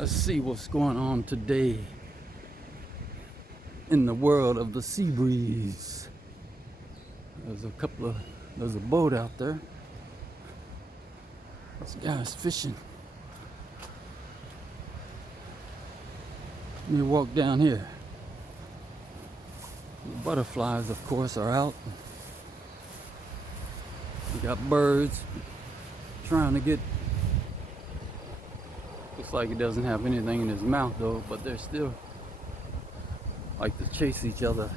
Let's see what's going on today in the world of the sea breeze. There's a boat out there. This guy's fishing. Let me walk down here. The butterflies, of course, are out. We got birds trying to get. Looks like he doesn't have anything in his mouth though, but they're still like to chase each other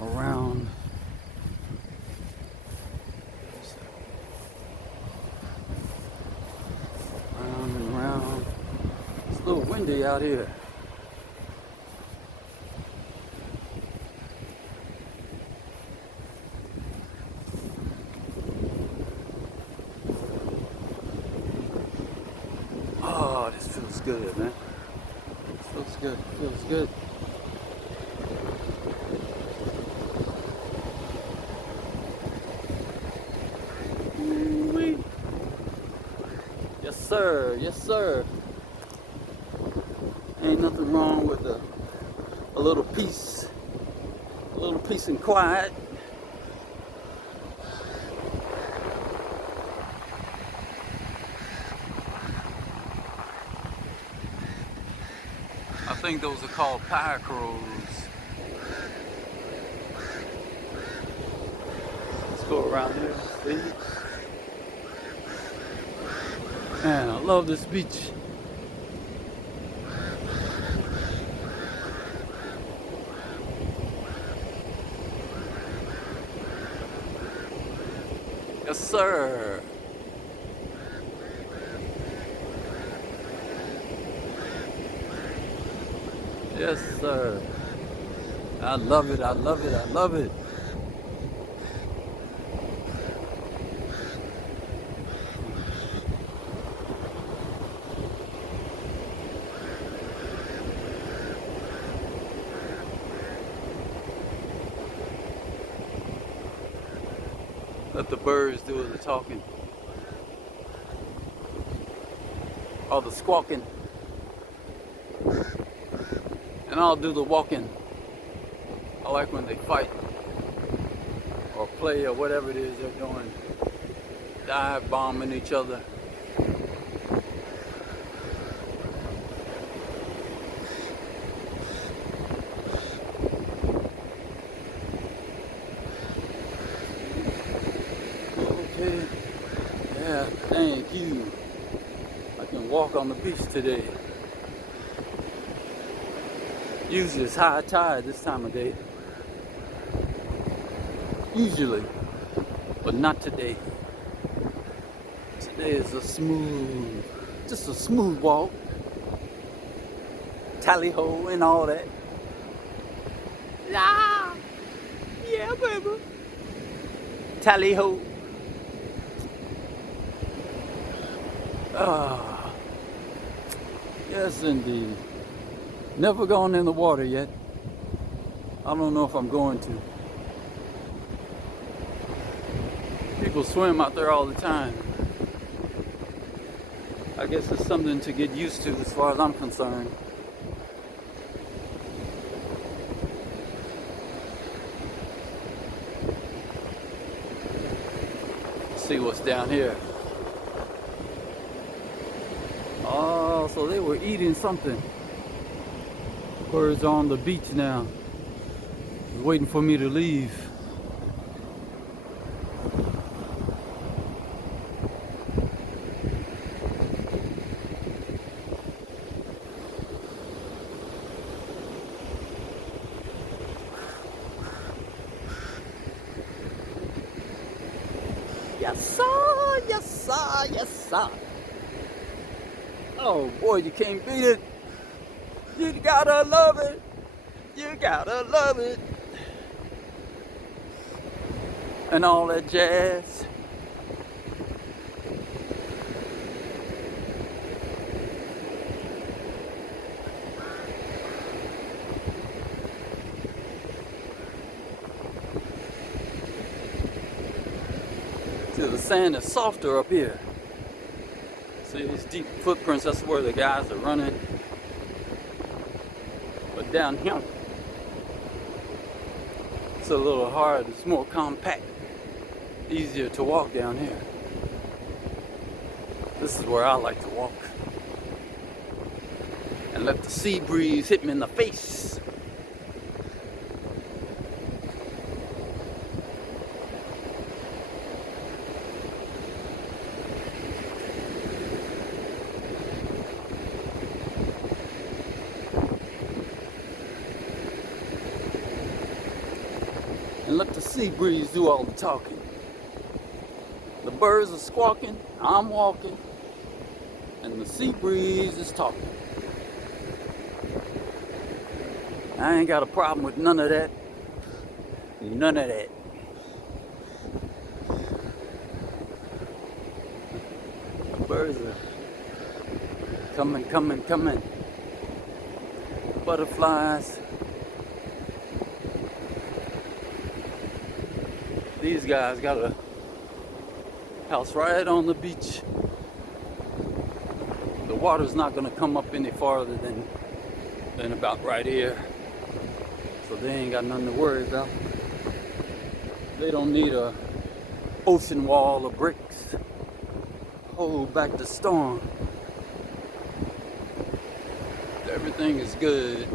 around. Round and round. It's a little windy out here. Oh, this feels good, man. This feels good. Feels good. Ooh-wee. Yes, sir. Yes, sir. Ain't nothing wrong with a little peace and quiet. I think those are called pie crows. Let's go around here, see? Man, I love this beach. Yes, sir. Yes, sir. I love it. I love it. I love it. Let the birds do the talking. Or the squawking. And I'll do the walking. I like when they fight or play or whatever it is they're doing. Dive bombing each other. Okay. Yeah, thank you. I can walk on the beach today. Usually it's high tide this time of day. Usually, but not today. Today is just a smooth walk. Tally-ho and all that. Yeah, baby. Tally-ho. Ah, yes indeed. Never gone in the water yet. I don't know if I'm going to. People swim out there all the time. I guess it's something to get used to as far as I'm concerned. Let's see what's down here. Oh, so they were eating something. Birds on the beach now. They're waiting for me to leave. Yes, sir. Yes, sir. Yes, sir. Oh boy, you can't beat it. You gotta love it. You gotta love it. And all that jazz. See, the sand is softer up here. So These deep footprints, that's where the guys are running. But down here, it's a little hard. It's more compact, easier to walk down here. This is where I like to walk and let the sea breeze hit me in the face. And let the sea breeze do all the talking. The birds are squawking, I'm walking, and the sea breeze is talking. I ain't got a problem with none of that. None of that. The birds are coming, coming, coming. Butterflies. These guys got a house right on the beach. The water's not gonna come up any farther than about right here. So they ain't got nothing to worry about. They don't need a ocean wall of bricks to hold back the storm. Everything is good.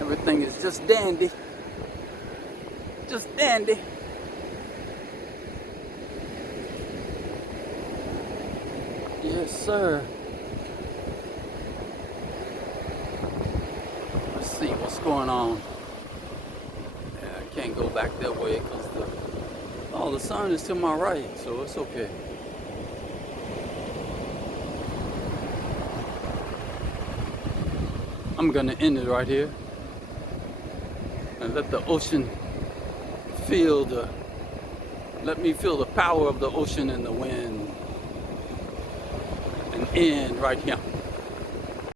Everything is just dandy. Just dandy. Yes, sir. Let's see what's going on. Yeah, I can't go back that way because the sun is to my right, so it's okay. I'm gonna end it right here and let the ocean let me feel the power of the ocean and the wind, and end right here.